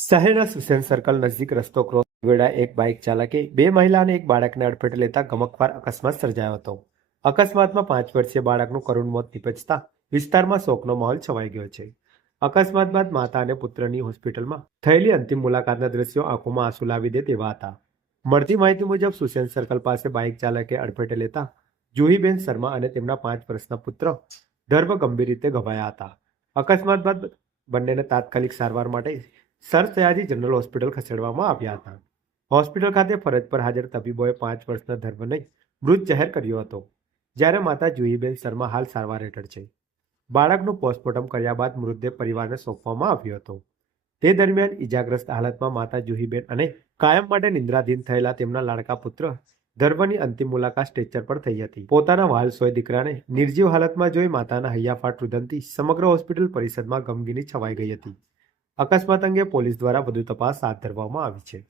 શહેરના સુસેન સર્કલ નજીક રસ્તો ક્રોસ વેળા એક બાઇક ચાલકે બે મહિલા અને એક બાળકને અડફેટે લેતા ગમકવાર અકસ્માત સર્જાયો હતો. અકસ્માતમાં પાંચ વર્ષીય બાળકનું કરુણ મોત નિપજતા વિસ્તારમાં શોકનો માહોલ છવાઈ ગયો છે. અકસ્માત બાદ માતા અને પુત્રની હોસ્પિટલમાં થયેલી અંતિમ મુલાકાતના દ્રશ્યો આંખોમાં આંસુ લાવી દે તેવા હતા. મળતી માહિતી મુજબ સુસેન સર્કલ પાસે બાઇક ચાલકે અડફેટે લેતા જુહીબેન શર્મા અને તેમના પાંચ વર્ષના પુત્ર ધર્મ ગંભીર રીતે ઘવાયા હતા. અકસ્માત બાદ બંનેને તાત્કાલિક સારવાર માટે સર સયાજી જનરલ હોસ્પિટલ ખસેડવામાં આવ્યા હતા. હોસ્પિટલ ખાતે ફરજ પર હાજર તબીબોએ પાંચ વર્ષના ધર્મને મૃત જાહેર કર્યો હતો. જ્યારે માતા જુહીબેન શર્મા હાલ સારવાર હેઠળ છે. બાળકનું પોસ્ટમોર્ટમ કર્યા બાદ મૃતદેહ પરિવારને સોંપવામાં આવ્યો હતો. તે દરમિયાન ઇજાગ્રસ્ત હાલતમાં માતા જુહીબેન અને કાયમ માટે નિંદ્રાધીન થયેલા તેમના લાડકા પુત્ર ધર્મની અંતિમ મુલાકાત સ્ટેચર પર થઈ હતી. પોતાના વાલ સોય દીકરાને નિર્જીવ હાલતમાં જોઈ માતાના હૈયાફાટ રુદનથી સમગ્ર હોસ્પિટલ પરિષદમાં ગમગીની છવાઈ ગઈ હતી. અકસ્માત અંગે પોલીસ દ્વારા વધુ તપાસ હાથ ધરવામાં આવી છે.